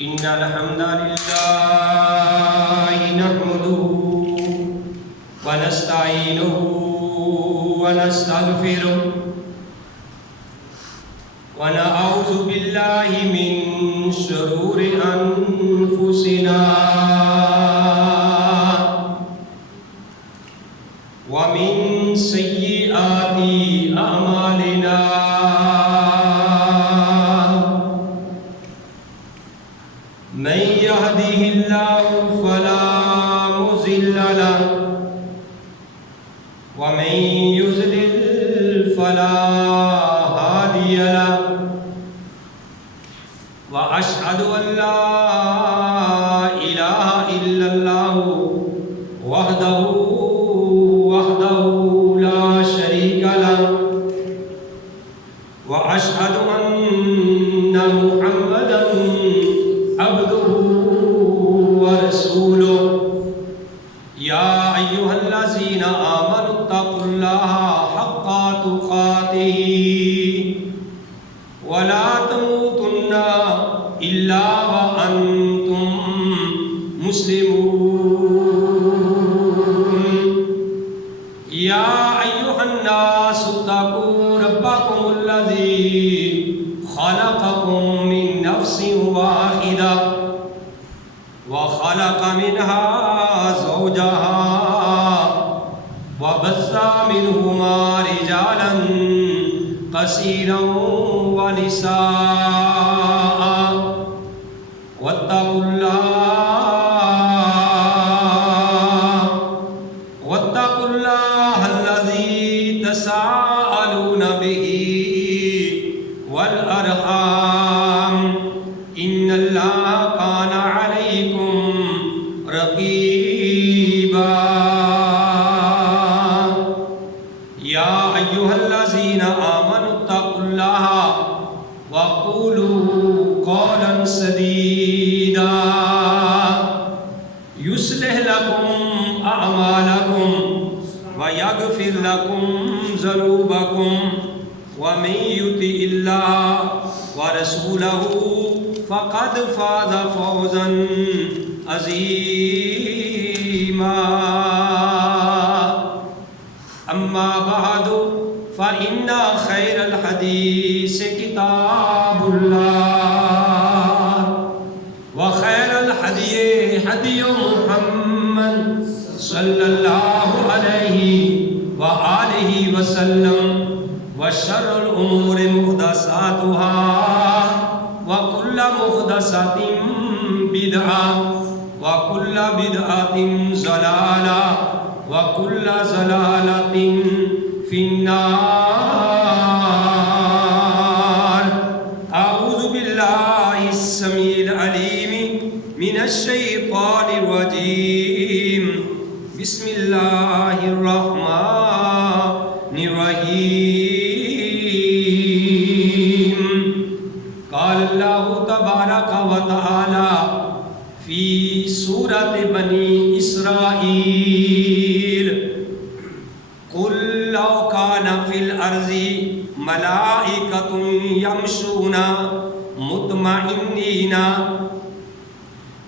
إن الحمد لله نحمده ونستعينه ونستغفره ونعوذ بالله من شرور أنفسنا ومن سيئات أعمالنا من يهده الله فلا مضل له ومن يضلل فلا هادي له وأشهد أن لا إله إلا الله وحده لا شريك له وأشهد أن محمدا عبده ورسوله يا أيها الذين آمنوا اتقوا الله حق تقاته ولا تموتن إلا وأنتم مسلمون يا أيها الناس اتقوا ربكم الذي خلقكم من نفس واحدة وخلق منها زوجها وبث منهما رجالا كثيرا ونساء واتقوا الله الذي تساءلون به والأرحام إن الله كان عليكم رقيبا يا أيها الذين آمنوا اتقوا الله وقولوا قولا سديدا يصلح لكم أعمالكم ويغفر لكم ذنوبكم ومن يطع الله ورسوله فقد فاز فوزا عظيما أما بعد فإن خير الحديث كتاب الله وخير الهدي هدي محمد صلى الله عليه وآله وسلم وشر الأمور محدثاتها وكل محدثة بدعة وكل بدعة ضلالة وكل ضلالة في النار. أعوذ بالله السميع العليم من الشيطان الرجيم. بسم الله الرحمن الرحيم. قال الله تبارك وتعالى في سورة بني إسرائيل قل لو كان في الأرض ملائكة يمشون مطمئنين.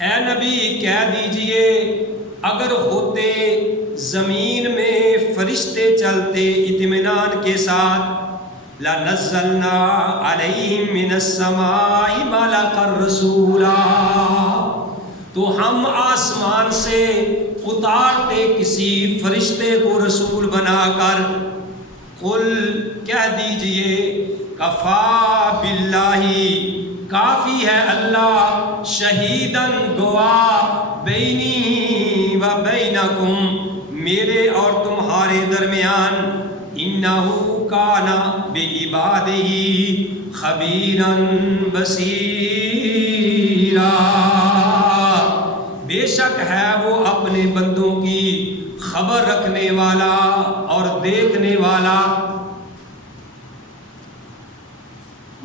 اے نبی کہہ دیجئے اگر ہوتے زمین میں فرشتے چلتے اطمینان کے ساتھ لَنَزَّلْنَا عَلَيْهِمْ مِنَ السَّمَاءِ مَلَكًا رَسُولًا تو ہم آسمان سے اتارتے کسی فرشتے کو رسول بنا کر. قل کہہ دیجئے کفا باللہ کافی ہے اللہ شہیداً گواہ بینی و بینکم میرے اور تمہارے درمیان انہو کان بعبادہ خبیراً بصیرا بے شک ہے وہ اپنے بندوں کی خبر رکھنے والا اور دیکھنے والا.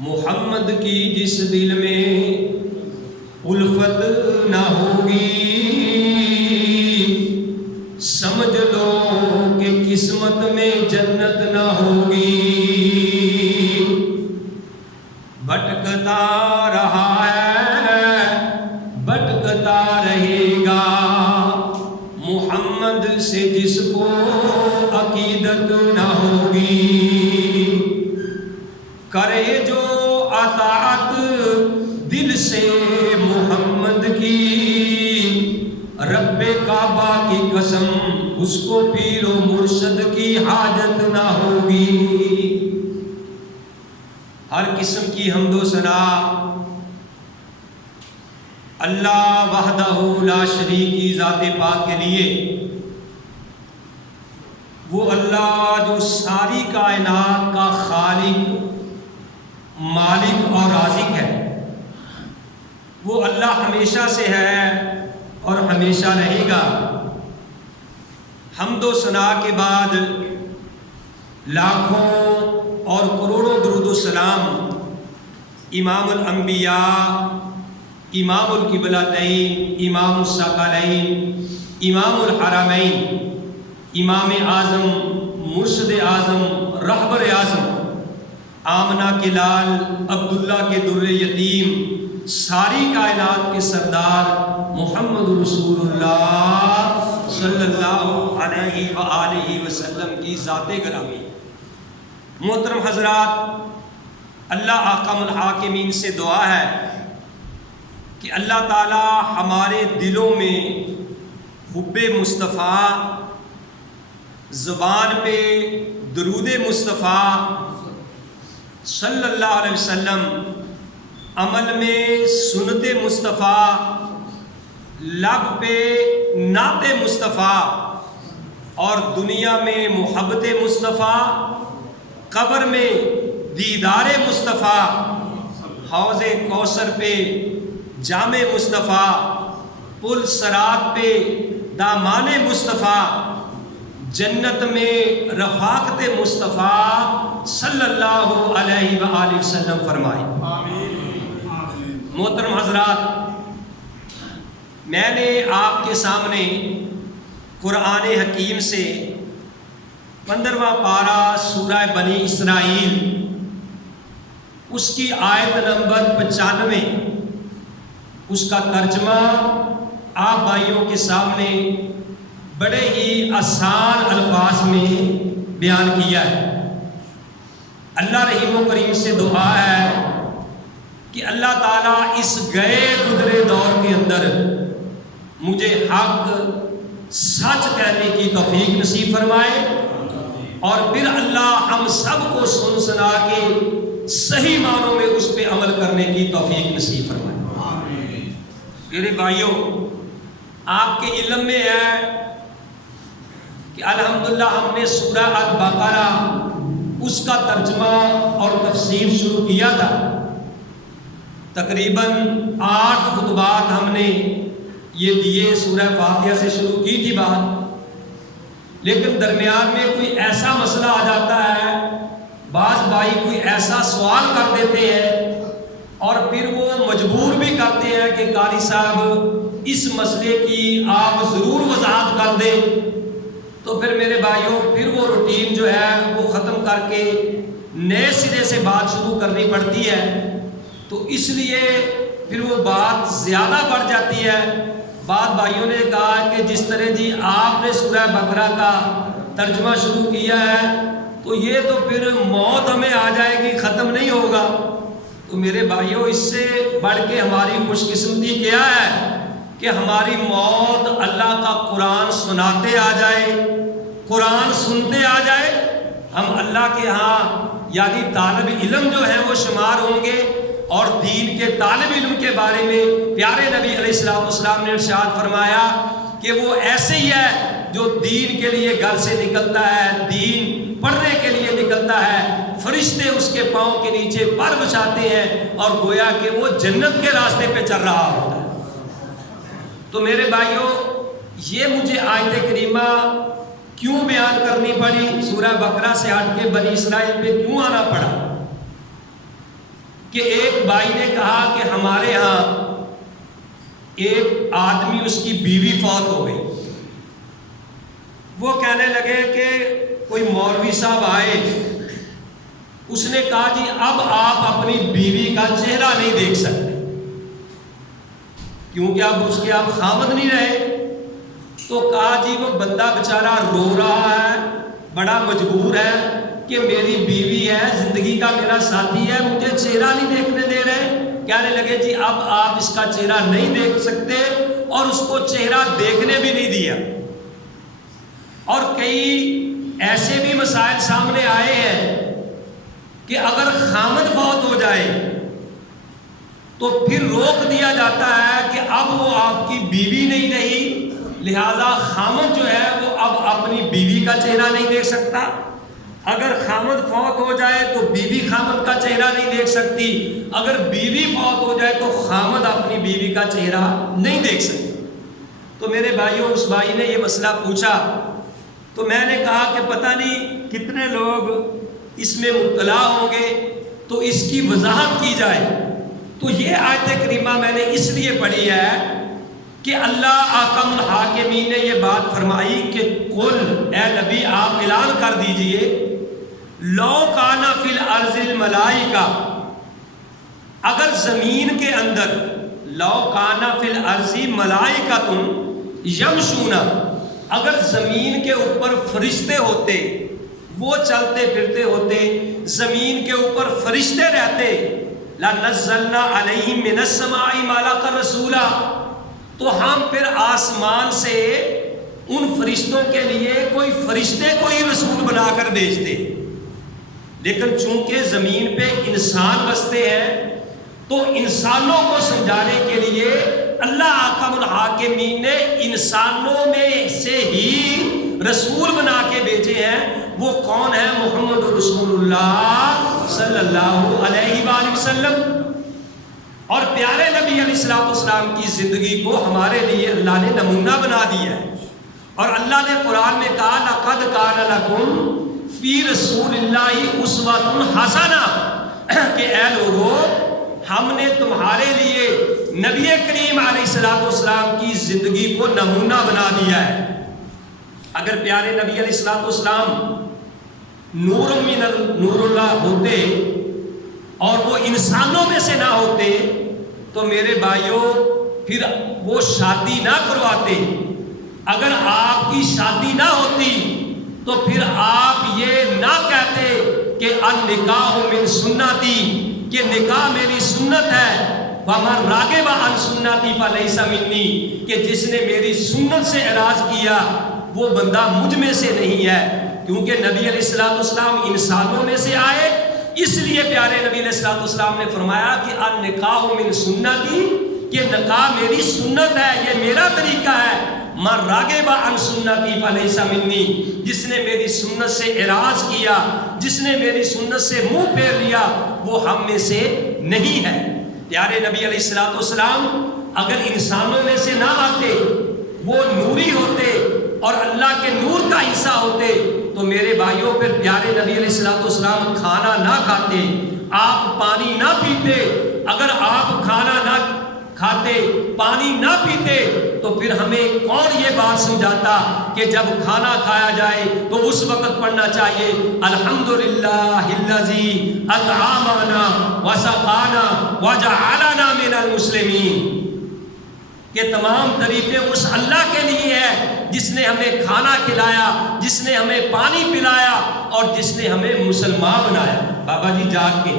محمد کی جس دل میں الفت نہ ہوگی سمجھ لو کہ قسمت میں جنت نہ ہوگی. بھٹکتا رہا ہے نہ ہوگی۔ کرے جو اطاعت دل سے محمد کی، رب کعبہ کی قسم اس کو پیر و مرشد کی حاجت نہ ہوگی۔ ہر قسم کی حمد و ثنا اللہ وحدہ لا شریک کی ذات پاک کے لیے، وہ اللہ جو ساری کائنات کا خالق، مالک اور رازق ہے۔ وہ اللہ ہمیشہ سے ہے اور ہمیشہ رہے گا۔ حمد و ثنا کے بعد لاکھوں اور کروڑوں درود و سلام امام الانبیاء، امام القبلتین، امام الثقلین، امام الحرمین، امام اعظم، مرشد اعظم، رہبر اعظم، آمنہ کے لال، عبداللہ کے در یتیم، ساری کائنات کے سردار محمد رسول اللہ صلی اللہ علیہ وآلہ وسلم کی ذات گرامی۔ محترم حضرات، اللہ احکم الحاکمین سے دعا ہے کہ اللہ تعالی ہمارے دلوں میں حب مصطفیٰ، زبان پہ درود مصطفیٰ صلی اللہ علیہ وسلم، عمل میں سنت مصطفیٰ، لب پہ نعت مصطفیٰ، اور دنیا میں محبت مصطفیٰ، قبر میں دیدار مصطفیٰ، حوض کوثر پہ جام مصطفیٰ، پل صراط پہ دامان مصطفیٰ، جنت میں رفاقت مصطفیٰ صلی اللہ علیہ وآلہ وسلم فرمائے۔ محترم حضرات، میں نے آپ کے سامنے قرآن حکیم سے 15واں پارہ سورہ بنی اسرائیل، اس کی آیت نمبر 95، اس کا ترجمہ آپ بھائیوں کے سامنے بڑے ہی آسان الفاظ میں بیان کیا ہے۔ اللہ رحیم و کریم سے دعا ہے کہ اللہ تعالیٰ اس گئے گزرے دور کے اندر مجھے حق سچ کہنے کی توفیق نصیب فرمائے، اور پھر اللہ ہم سب کو سن سنا کے صحیح معنوں میں اس پہ عمل کرنے کی توفیق نصیب فرمائے۔ میرے بھائیوں، آپ کے علم میں ہے کہ الحمدللہ ہم نے سورہ البقرہ اس کا ترجمہ اور تفسیر شروع کیا تھا۔ تقریباً 8 خطبات ہم نے یہ دیے، سورہ فاتحہ سے شروع کی تھی بات، لیکن درمیان میں کوئی ایسا مسئلہ آ جاتا ہے، بعض بھائی کوئی ایسا سوال کر دیتے ہیں اور پھر وہ مجبور بھی کرتے ہیں کہ قاری صاحب اس مسئلے کی آپ ضرور وضاحت کر دیں، تو پھر میرے بھائیوں پھر وہ روٹین جو ہے وہ ختم کر کے نئے سرے سے بات شروع کرنی پڑتی ہے، تو اس لیے پھر وہ بات زیادہ بڑھ جاتی ہے۔ بعض بھائیوں نے کہا کہ جس طرح جی آپ نے سورہ بقرہ کا ترجمہ شروع کیا ہے تو یہ تو پھر موت ہمیں آ جائے گی، ختم نہیں ہوگا۔ تو میرے بھائیوں، اس سے بڑھ کے ہماری خوش قسمتی کیا ہے کہ ہماری موت اللہ کا قرآن سناتے آ جائے، قرآن سنتے آ جائے، ہم اللہ کے ہاں یعنی طالب علم جو ہیں وہ شمار ہوں گے، اور دین کے طالب علم کے بارے میں پیارے نبی علیہ السلام نے ارشاد فرمایا کہ وہ ایسے ہی ہے جو دین کے لیے گھر سے نکلتا ہے، دین پڑھنے کے لیے نکلتا ہے، فرشتے اس کے پاؤں کے نیچے پر بچھاتے ہیں اور گویا کہ وہ جنت کے راستے پہ چل رہا ہوتا ہے۔ تو میرے بھائیوں، یہ مجھے آیت کریمہ کیوں بیان کرنی پڑی، سورہ بقرہ سے ہٹ کے بنی اسرائیل پہ کیوں آنا پڑا؟ کہ ایک بھائی نے کہا کہ ہمارے ہاں ایک آدمی، اس کی بیوی فوت ہو گئی، وہ کہنے لگے کہ کوئی مولوی صاحب آئے، اس نے کہا جی اب آپ اپنی بیوی کا چہرہ نہیں دیکھ سکتے کیونکہ اب اس کے آپ خامد نہیں رہے۔ تو کہا جی وہ بندہ بیچارہ رو رہا ہے، بڑا مجبور ہے کہ میری بیوی ہے، زندگی کا میرا ساتھی ہے، مجھے چہرہ نہیں دیکھنے دے رہے. کہنے لگے جی اب آپ اس کا چہرہ نہیں دیکھ سکتے، اور اس کو چہرہ دیکھنے بھی نہیں دیا. اور کئی ایسے بھی مسائل سامنے آئے ہیں کہ اگر خامد فوت ہو جائے تو پھر روک دیا جاتا ہے کہ اب وہ آپ کی بیوی نہیں رہی، لہذا خامد جو ہے وہ اب اپنی بیوی کا چہرہ نہیں دیکھ سکتا. اگر خامد فوت ہو جائے تو بیوی خامد کا چہرہ نہیں دیکھ سکتی، اگر بیوی فوت ہو جائے تو خامد اپنی بیوی کا چہرہ نہیں دیکھ سکتی. تو میرے بھائیوں، اس بھائی نے یہ مسئلہ پوچھا تو میں نے کہا کہ پتہ نہیں کتنے لوگ اس میں مبتلا ہوں گے، تو اس کی وضاحت کی جائے. تو یہ آیت کریمہ میں نے اس لیے پڑھی ہے کہ اللہ احکم الحاکمین نے یہ بات فرمائی کہ قل، اے نبی آپ اعلان کر دیجئے، لو کان فی الارض الملائکہ، اگر زمین کے اندر، لو کان فی الارض ملائکۃ یمشون، اگر زمین کے اوپر فرشتے ہوتے، وہ چلتے پھرتے ہوتے، زمین کے اوپر فرشتے رہتے، لنزلنا علیہم من السماء ملکا رسولا، تو ہم پھر آسمان سے ان فرشتوں کے لیے کوئی فرشتے کوئی رسول بنا کر بھیجتے. لیکن چونکہ زمین پہ انسان بستے ہیں تو انسانوں کو سمجھانے کے لیے اللہ احکم الحاکمین نے انسانوں میں سے ہی رسول بنا کے بھیجے ہیں. وہ کون ہے؟ محمد رسول اللہ صلی اللہ علیہ وآلہ وسلم. اور پیارے نبی علیہ الصلوۃ والسلام کی زندگی کو ہمارے لیے اللہ نے نمونہ بنا دیا ہے. اور اللہ نے قرآن میں کہا لقد کان لکم فی رسول اللہ اسوۃ حسنہ، کہ اے لوگو ہم نے تمہارے لیے نبی کریم علیہ الصلوۃ والسلام کی زندگی کو نمونہ بنا دیا ہے. اگر پیارے نبی علیہ الصلوۃ والسلام نور من نور اللہ ہوتے اور وہ انسانوں میں سے نہ ہوتے تو میرے بھائیوں پھر وہ شادی نہ کرواتے. اگر آپ کی شادی نہ ہوتی تو پھر آپ یہ نہ کہتے کہ النکاح من سنتی، کہ نکاح میری سنت ہے. وَمَن رَغِبَ عَن سُنَّتِي فَلَيْسَ مِنِّي، کہ جس نے میری سنت سے اعراض کیا وہ بندہ مجھ میں سے نہیں ہے. کیونکہ نبی علیہ الصلوۃ والسلام انسانوں میں سے آئے، اس لیے پیارے نبی علیہ الصلوۃ والسلام نے فرمایا کہ النکاح من سنتی، کہ نکاح میری سنت ہے، یہ میرا طریقہ ہے. من راغب عن سنتی فلیس منی، جس نے میری سنت سے اعراض کیا، جس نے میری سنت سے منہ پھیر لیا، وہ ہم میں سے نہیں ہے. پیارے نبی علیہ الصلوۃ والسلام اگر انسانوں میں سے نہ آتے، وہ نوری ہوتے اور اللہ کے نور کا حصہ ہوتے، تو میرے بھائیوں پھر پیارے نبی علیہ الصلوۃ والسلام کھانا نہ کھاتے، آپ پانی نہ پیتے. اگر آپ کھانا نہ کھاتے، پانی نہ پیتے، تو پھر ہمیں کون یہ بات سمجھاتا کہ جب کھانا کھایا جائے تو اس وقت پڑھنا چاہیے الحمدللہ الذی اطعمنا وسقانا وجعلنا من المسلمین، کہ تمام طریقے اس اللہ کے لیے ہے جس نے ہمیں کھانا کھلایا، جس نے ہمیں پانی پلایا اور جس نے ہمیں مسلمان بنایا. بابا جی جاگ کے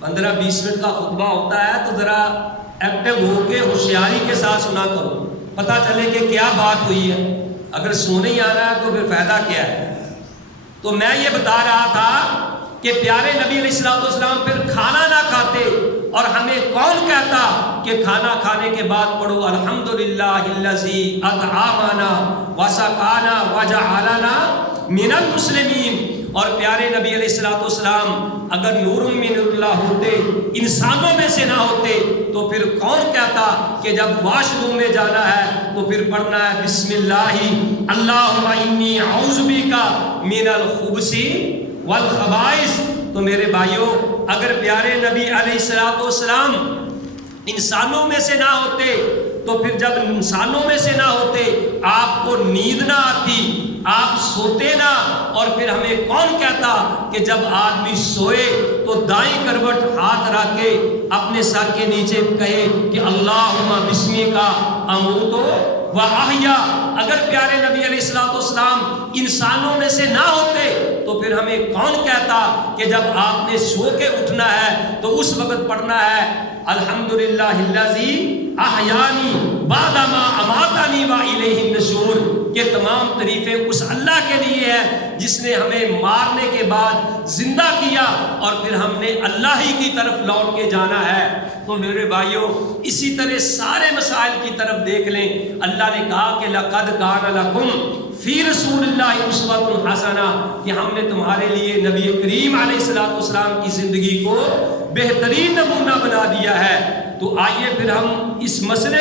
15-20 منٹ کا خطبہ ہوتا ہے تو ذرا ایکٹیو ہو کے ہوشیاری کے ساتھ سنا کرو، پتہ چلے کہ کیا بات ہوئی ہے. اگر سونے ہی آنا ہے تو پھر فائدہ کیا ہے. تو میں یہ بتا رہا تھا کہ پیارے نبی علیہ الصلوۃ والسلام پھر کھانا نہ کھاتے، اور ہمیں کون کہتا کہ کھانا کھانے کے بعد پڑھو الحمدللہ الذی اطعمنا وسقانا وجعلنا من المسلمین. اور پیارے نبی علیہ الصلوۃ والسلام اگر نور من اللہ ہوتے، انسانوں میں سے نہ ہوتے، تو پھر کون کہتا کہ جب واش روم میں جانا ہے تو پھر پڑھنا ہے بسم اللہ اللہم انی اعوذ بک من الخبث والخبائث. تو میرے بھائیوں اگر پیارے نبی علیہ الصلوۃ والسلام انسانوں میں سے نہ ہوتے، تو پھر جب انسانوں میں سے نہ ہوتے آپ کو نیند نہ آتی، آپ سوتے نہ، اور پھر ہمیں کون کہتا کہ جب آدمی سوئے تو دائیں کروٹ ہاتھ رکھ کے اپنے سر کے نیچے کہے کہ اللہم بسمک اموت و احیا، اگر پیارے نبی علیہ الصلوۃ والسلام انسانوں میں سے نہ ہوتے تو پھر ہمیں کون کہتا کہ جب آپ نے سو کے اٹھنا ہے تو اس وقت پڑھنا ہے الحمدللہ الذی احیانی بعد ما اماتنی والیہ النشور، کہ تمام تعریفیں اس اللہ کے لیے ہے جس نے ہمیں مارنے کے بعد زندہ کیا اور پھر ہم نے اللہ ہی کی طرف لوٹ کے جانا ہے۔ تو میرے بھائیوں اسی طرح سارے مسائل کی طرف دیکھ لیں، اللہ نے کہا کہ لقد کان لکم فی رسول اللہ اسوۃ حسنہ، کہ ہم نے تمہارے لیے نبی کریم علیہ الصلوۃ والسلام کی زندگی کو بہترین نمونہ بنا دیا ہے۔ تو آئیے پھر ہم اس مسئلے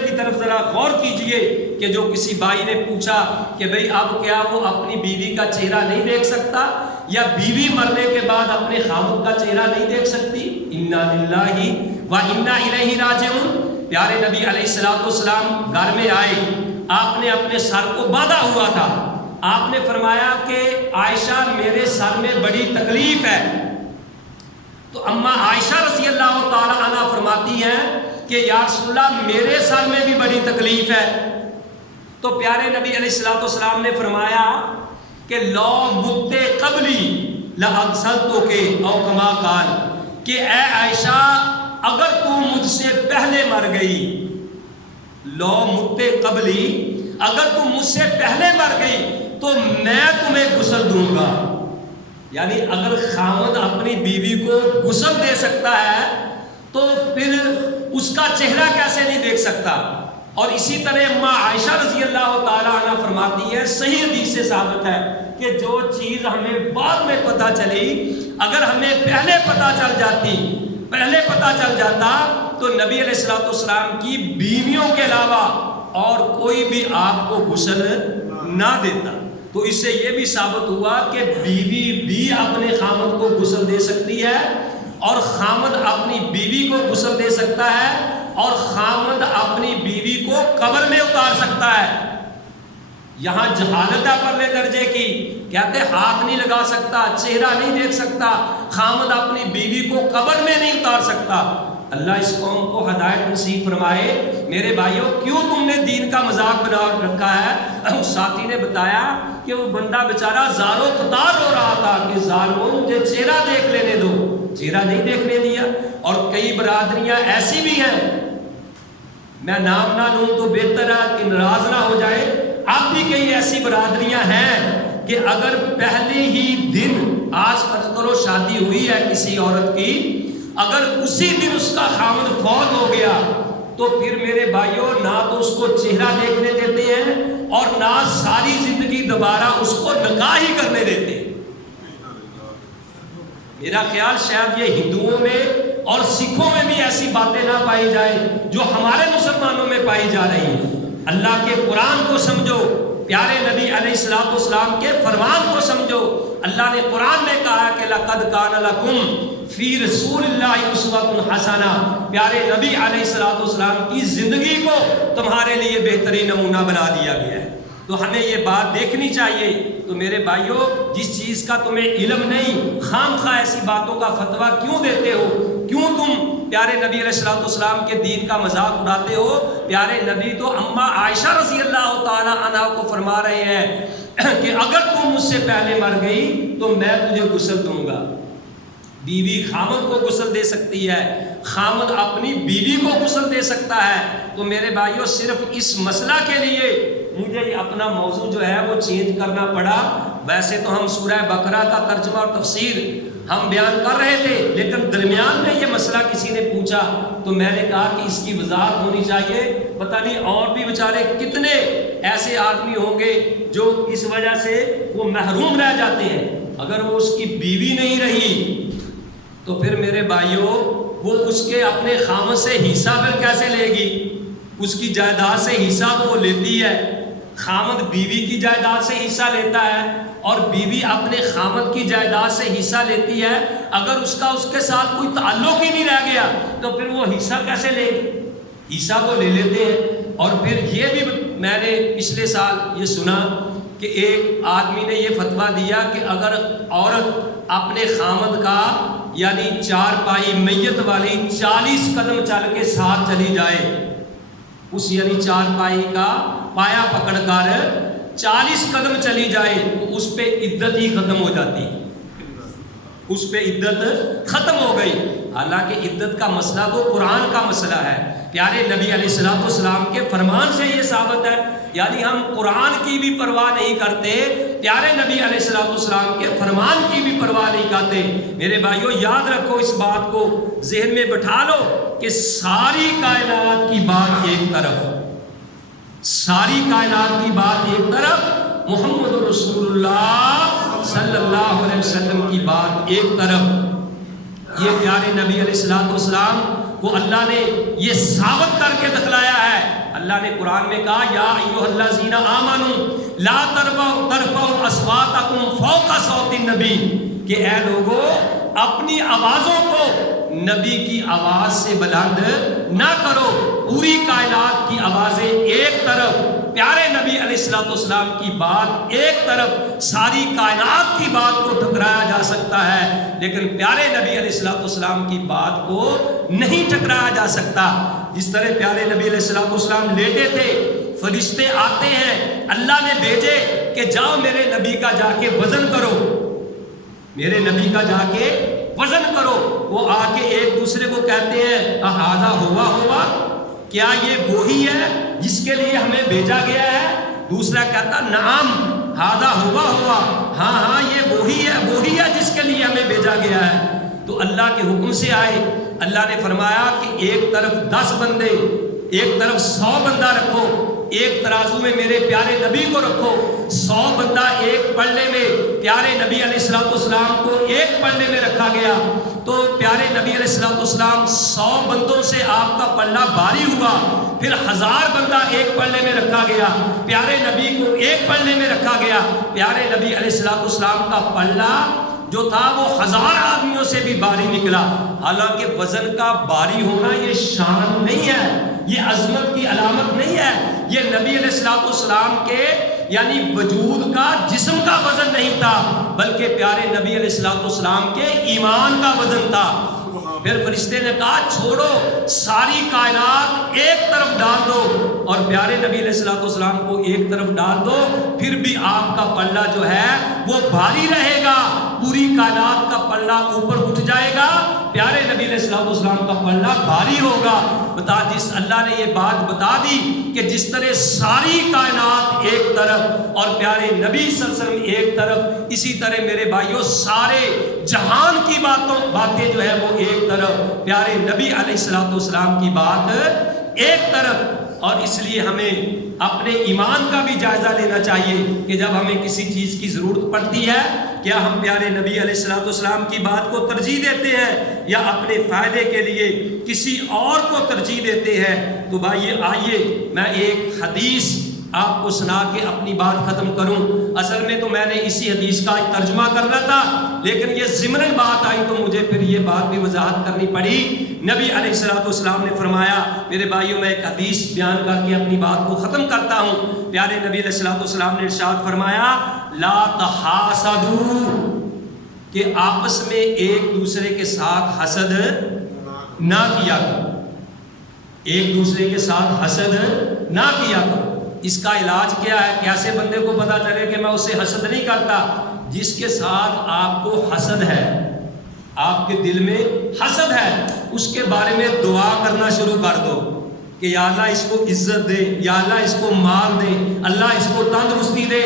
کی طرف ذرا غور کیجئے کہ جو کسی بھائی نے پوچھا کہ بھئی اب کیا وہ اپنی بیوی کا چہرہ نہیں دیکھ سکتا، یا بیوی مرنے کے بعد اپنے خاوند کا چہرہ نہیں دیکھ سکتی؟ انا للہ و انا الیہ راجعون۔ پیارے نبی علیہ الصلوۃ والسلام گھر میں آئے، آپ نے اپنے سر کو باندھا ہوا تھا، آپ نے فرمایا کہ عائشہ میرے سر میں بڑی تکلیف ہے۔ تو اماں عائشہ رضی اللہ تعالی عنہ فرماتی ہیں کہ یا رسول اللہ میرے سر میں بھی بڑی تکلیف ہے۔ تو پیارے نبی علیہ الصلوۃ والسلام نے فرمایا کہ لو مت قبلی لاغسلتک او کما قال، کہ اے عائشہ اگر تو مجھ سے پہلے مر گئی، لو مت قبلی، اگر تو مجھ سے پہلے مر گئی تو میں تمہیں غسل دوں گا۔ یعنی اگر خاوند اپنی بیوی کو غسل دے سکتا ہے تو پھر اس کا چہرہ کیسے نہیں دیکھ سکتا؟ اور اسی طرح اماں عائشہ رضی اللہ تعالی عنہ فرماتی ہے، صحیح حدیث سے ثابت ہے کہ جو چیز ہمیں بعد میں پتہ چلی، اگر ہمیں پہلے پتہ چل جاتا تو نبی علیہ الصلوۃ والسلام کی بیویوں کے علاوہ اور کوئی بھی آپ کو غسل نہ دیتا۔ تو اس سے یہ بھی ثابت ہوا کہ بیوی بھی اپنے خامد کو غسل دے سکتی ہے، اور خامد اپنی بیوی کو غسل دے سکتا ہے، اور خامد اپنی بیوی کو قبر میں اتار سکتا ہے۔ یہاں جہالت ہے پرلے درجے کی، کہتے ہاتھ نہیں لگا سکتا، چہرہ نہیں دیکھ سکتا، خامد اپنی بیوی کو قبر میں نہیں اتار سکتا۔ اللہ اس قوم کو ہدایت نصیب فرمائے۔ میرے بھائیوں کیوں تم نے دین کا مذاق بنا رکھا ہے؟ اس ساتھی نے بتایا کہ وہ بندہ بیچارہ زارو قطار ہو رہا تھا کہ ظالموں مجھے چہرہ دیکھ لینے دو، چہرہ نہیں دیکھنے دیا۔ اور کئی برادریاں ایسی بھی ہیں، میں نام نہ لوں تو بہتر ہے کہ ناراض نہ ہو جائے، اب بھی کئی ایسی برادریاں ہیں کہ اگر پہلے ہی دن، آج فرض کرو شادی ہوئی ہے کسی عورت کی، اگر اسی دن اس کا خاوند فوت ہو گیا تو پھر میرے بھائیوں نہ تو اس کو چہرہ دیکھنے دیتے ہیں اور نہ ساری زندگی دوبارہ اس کو نکاح ہی کرنے دیتے ہیں۔ میرا خیال شاید یہ ہندوؤں میں اور سکھوں میں بھی ایسی باتیں نہ پائی جائیں جو ہمارے مسلمانوں میں پائی جا رہی ہیں۔ اللہ کے قرآن کو سمجھو، پیارے نبی علیہ الصلوۃ والسلام کے فرمان کو سمجھو۔ اللہ نے قرآن میں کہا کہ لقد کان لکم فی رسول اللہ اسوۃ حسنہ، پیارے نبی علیہ الصلوۃ والسلام کی زندگی کو تمہارے لیے بہترین نمونہ بنا دیا گیا ہے۔ تو ہمیں یہ بات دیکھنی چاہیے۔ تو میرے بھائیوں جس چیز کا تمہیں علم نہیں، خام خواہ ایسی باتوں کا فتویٰ کیوں دیتے ہو؟ کیوں تم پیارے نبی علیہ الصلوۃ والسلام کے دین کا مذاق اڑاتے ہو؟ پیارے نبی تو اماں عائشہ رضی اللہ تعالی عنہ کو فرما رہے ہیں کہ اگر تم مجھ سے پہلے مر گئی تو میں تجھے غسل دوں گا۔ بیوی خامد کو غسل دے سکتی ہے، خامد اپنی بیوی کو غسل دے سکتا ہے۔ تو میرے بھائیوں صرف اس مسئلہ کے لیے مجھے اپنا موضوع جو ہے وہ چینج کرنا پڑا۔ ویسے تو ہم سورہ بقرہ کا ترجمہ اور تفسیر ہم بیان کر رہے تھے، لیکن درمیان میں یہ مسئلہ کسی نے پوچھا تو میں نے کہا کہ اس کی وضاحت ہونی چاہیے۔ پتہ نہیں اور بھی بیچارے کتنے ایسے آدمی ہوں گے جو اس وجہ سے وہ محروم رہ جاتے ہیں۔ اگر وہ اس کی بیوی نہیں رہی تو پھر میرے بھائیوں وہ اس کے اپنے خامد سے حصہ پھر کیسے لے گی؟ اس کی جائیداد سے حصہ تو وہ لیتی ہے، خامد بیوی کی جائیداد سے حصہ لیتا ہے اور بیوی اپنے خامد کی جائیداد سے حصہ لیتی ہے۔ اگر اس کا اس کے ساتھ کوئی تعلق ہی نہیں رہ گیا تو پھر وہ حصہ کیسے لے گی؟ حصہ تو لے لیتے ہیں۔ اور پھر یہ بھی میں نے پچھلے سال یہ سنا کہ ایک آدمی نے یہ فتویٰ دیا کہ اگر عورت اپنے خامد کا یعنی چار پائی میت والی 40 قدم چل کے ساتھ چلی جائے اس یعنی چارپائی کا پایا پکڑ کر 40 قدم چلی جائے تو اس پہ عدت ہی ختم ہو جاتی، اس پہ عدت ختم ہو گئی۔ حالانکہ عدت کا مسئلہ تو قرآن کا مسئلہ ہے، پیارے نبی علیہ الصلوۃ والسلام کے فرمان سے یہ ثابت ہے، یعنی ہم قرآن کی بھی پرواہ نہیں کرتے، پیارے نبی علیہ الصلوۃ والسلام کے فرمان کی بھی پرواہ نہیں کرتے۔ میرے بھائیو یاد رکھو، اس بات کو ذہن میں بٹھا لو کہ ساری کائنات کی بات ایک طرف، ساری کائنات کی بات ایک طرف، محمد رسول اللہ صلی اللہ علیہ وسلم کی بات ایک طرف۔ یہ پیارے نبی علیہ الصلوۃ والسلام کو اللہ نے یہ ثابت کر کے دکھلایا ہے۔ اللہ نے قرآن میں کہا یا ایھا الذین آمنوا لا ترفعوا اصواتکم فوق صوت النبی، کہ اے لوگو اپنی آوازوں کو نبی کی آواز سے بلند نہ کرو۔ پوری کائنات کی آوازیں ایک طرف، پیارے نبی علیہ الصلوۃ والسلام کی بات ایک طرف، ساری کائنات کی بات کو ٹکرایا جا سکتا ہے لیکن پیارے نبی علیہ الصلوۃ والسلام کی بات کو نہیں ٹکرایا جا سکتا۔ جس طرح پیارے نبی علیہ الصلوۃ والسلام لیٹے تھے، فرشتے آتے ہیں، اللہ نے بھیجے کہ جاؤ میرے نبی کا جا کے وزن کرو، میرے نبی کا جا کے وزن کرو۔ وہ آ کے ایک دوسرے کو کہتے ہیں اہذا ہوا، کیا یہ وہی ہے جس کے لیے ہمیں بھیجا گیا ہے؟ دوسرا کہتا نعم ھذا ہوا، ہاں یہ وہی ہے جس کے لیے ہمیں بھیجا گیا ہے۔ تو اللہ کے حکم سے آئے، اللہ نے فرمایا کہ ایک طرف 10 بندے، ایک طرف 100 بندہ رکھو، ایک ترازو میں میرے پیارے نبی کو رکھو۔ 100 بندہ ایک پلڑے میں، پیارے نبی علیہ الصلوۃ والسلام کو ایک پلڑے میں رکھا گیا۔ تو پیارے نبی علیہ الصلوۃ والسلام 100 بندوں سے آپ کا پلڑا بھاری ہوا، پھر 1000 بندہ ایک پلڑے میں رکھا گیا، پیارے نبی کو ایک پلڑے میں رکھا گیا۔ پیارے نبی علیہ الصلوۃ والسلام کا پلڑا جو تھا وہ 1000 آدمیوں سے بھی بھاری نکلا۔ حالانکہ وزن کا بھاری ہونا یہ شان نہیں ہے، یہ عظمت کی علامت نہیں ہے، یہ نبی علیہ الصلوۃ والسلام کے یعنی وجود کا، جسم کا وزن نہیں تھا، بلکہ پیارے نبی علیہ الصلوۃ والسلام کے ایمان کا وزن تھا۔ پھر فرشتے نے کہا چھوڑو، ساری کائنات ایک طرف ڈال دو، اور پیارے نبی علیہ الصلوۃ والسلام کو ایک طرف ڈال دو، پھر بھی آپ کا پلڑا جو ہے وہ بھاری رہے گا، پوری کائنات کا پلڑا اوپر اٹھ جائے گا، پیارے نبی علیہ الصلوۃ والسلام کا پلڑا بھاری ہوگا۔ جس اللہ نے یہ بات بتا دی کہ جس طرح ساری کائنات ایک طرف اور پیارے نبی صلی اللہ علیہ وسلم ایک طرف، اسی طرح میرے بھائیوں سارے جہان کی باتیں جو ہے وہ ایک طرف، پیارے نبی علیہ الصلوۃ والسلام کی بات ایک طرف۔ اور اس لیے ہمیں اپنے ایمان کا بھی جائزہ لینا چاہیے کہ جب ہمیں کسی چیز کی ضرورت پڑتی ہے، کیا ہم پیارے نبی علیہ الصلوۃ والسلام کی بات کو ترجیح دیتے ہیں یا اپنے فائدے کے لیے کسی اور کو ترجیح دیتے ہیں؟ تو بھائی آئیے میں ایک حدیث آپ کو سنا کے اپنی بات ختم کروں۔ اصل میں تو میں نے اسی حدیث کا ترجمہ کرنا تھا، لیکن یہ ضمناً بات آئی تو مجھے پھر یہ بات بھی وضاحت کرنی پڑی۔ نبی علیہ الصلوۃ والسلام نے فرمایا، میرے بھائیوں میں ایک حدیث بیان کر کے اپنی بات کو ختم کرتا ہوں۔ پیارے نبی علیہ الصلوۃ والسلام نے ارشاد فرمایا لا تحاسدوا، کہ آپس میں ایک دوسرے کے ساتھ حسد نہ کیا کرو، ایک دوسرے کے ساتھ حسد نہ کیا کرو۔ اس کا علاج کیا ہے؟ کیسے بندے کو پتا چلے کہ میں اسے حسد نہیں کرتا؟ جس کے ساتھ آپ کو حسد ہے، آپ کے دل میں حسد ہے، اس کے بارے میں دعا کرنا شروع کر دو کہ یا اللہ اس کو عزت دے، یا اللہ اس کو مال دے، اللہ اس کو تندرستی دے۔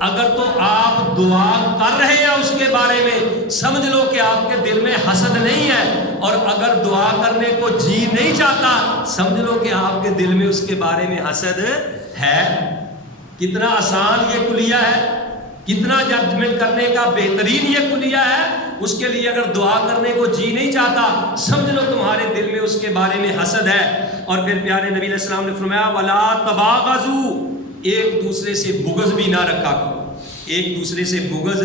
اگر تو آپ دعا کر رہے ہیں اس کے بارے میں، سمجھ لو کہ آپ کے دل میں حسد نہیں ہے، اور اگر دعا کرنے کو جی نہیں چاہتا، سمجھ لو کہ آپ کے دل میں اس کے بارے میں حسد ہے۔ کتنا آسان یہ کلیہ ہے، کتنا ججمنٹ کرنے کا بہترین یہ کلیہ ہے۔ اس کے لیے اگر دعا کرنے کو جی نہیں چاہتا، سمجھ لو تمہارے دل میں اس کے بارے میں حسد ہے۔ اور پھر پیارے نبی علیہ السلام نے فرمایا ولا تباغضوا، ایک دوسرے سے بغض بھی نہ رکھا کرو، ایک دوسرے سے بغض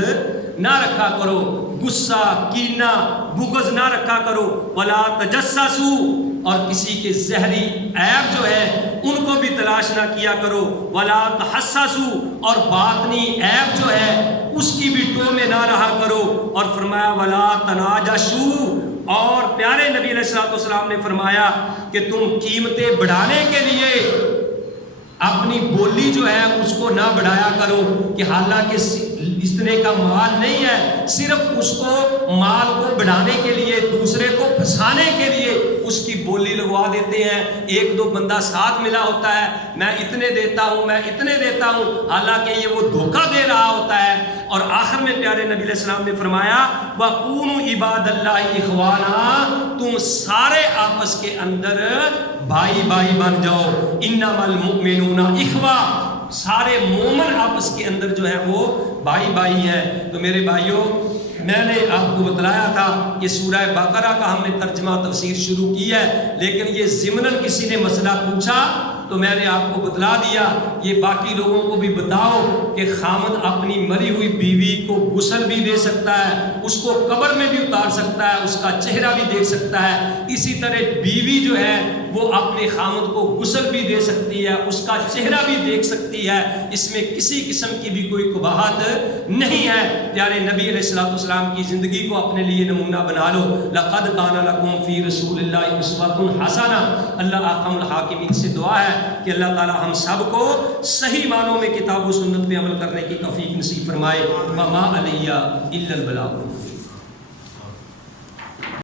نہ رکھا کرو، غصہ کینہ بغض نہ رکھا کرو۔ ولا تجسسوا، اور کسی کے زہری عیب جو ہے ان کو بھی تلاش نہ کیا کرو۔ ولا تحسسوا، اور باطنی عیب جو ہے اس کی بھی ٹو میں نہ رہا کرو۔ اور فرمایا ولا تناجشوا، اور پیارے نبی علیہ الصلوۃ والسلام نے فرمایا کہ تم قیمتیں بڑھانے کے لیے اپنی بولی جو ہے اس کو نہ بڑھایا کرو، کہ حالانکہ اتنے کا مال نہیں ہے، صرف اس کو مال کو بڑھانے کے لیے، دوسرے کو پھنسانے کے لیے اس کی بولی لگوا دیتے ہیں۔ ایک دو بندہ ساتھ ملا ہوتا ہے، میں اتنے دیتا ہوں، میں اتنے دیتا ہوں، حالانکہ یہ وہ دھوکہ دے رہا ہوتا ہے۔ اور آخر میں پیارے نبی علیہ السلام نے فرمایا وَقُونُوا عِبَادَ اللَّهِ إِخْوَانًا، تم سارے آپس کے اندر بھائی بھائی بن جاؤ، اِنَّمَا الْمُؤْمِنُونَ إِخْوَةٌ، سارے مومن آپس کے اندر جو ہے وہ بھائی بھائی ہیں۔ تو میرے بھائیوں، میں نے آپ کو بتلایا تھا کہ سورہ بقرہ کا ہم نے ترجمہ تفسیر شروع کی ہے، لیکن یہ ضمناً کسی نے مسئلہ پوچھا تو میں نے آپ کو بتلا دیا۔ یہ باقی لوگوں کو بھی بتاؤ کہ خامد اپنی مری ہوئی بیوی کو غسل بھی دے سکتا ہے، اس کو قبر میں بھی اتار سکتا ہے، اس کا چہرہ بھی دیکھ سکتا ہے، اسی طرح بیوی جو ہے وہ اپنے خامد کو غسل بھی دے سکتی ہے، اس کا چہرہ بھی دیکھ سکتی ہے، اس میں کسی قسم کی بھی کوئی قباحت نہیں ہے۔ پیارے نبی علیہ الصلوۃ والسلام کی زندگی کو اپنے لیے نمونہ بنا لو۔ لقد کان لکم فی رسول اللہ اسوۃ حسنہ۔ اللہ احکم الحاکمین سے دعا ہے کہ اللہ تعالی ہم سب کو صحیح معنوں میں کتاب و سنت پہ عمل کرنے کی توفیق نصیب فرمائے۔ وما علیہ الا البلاغ۔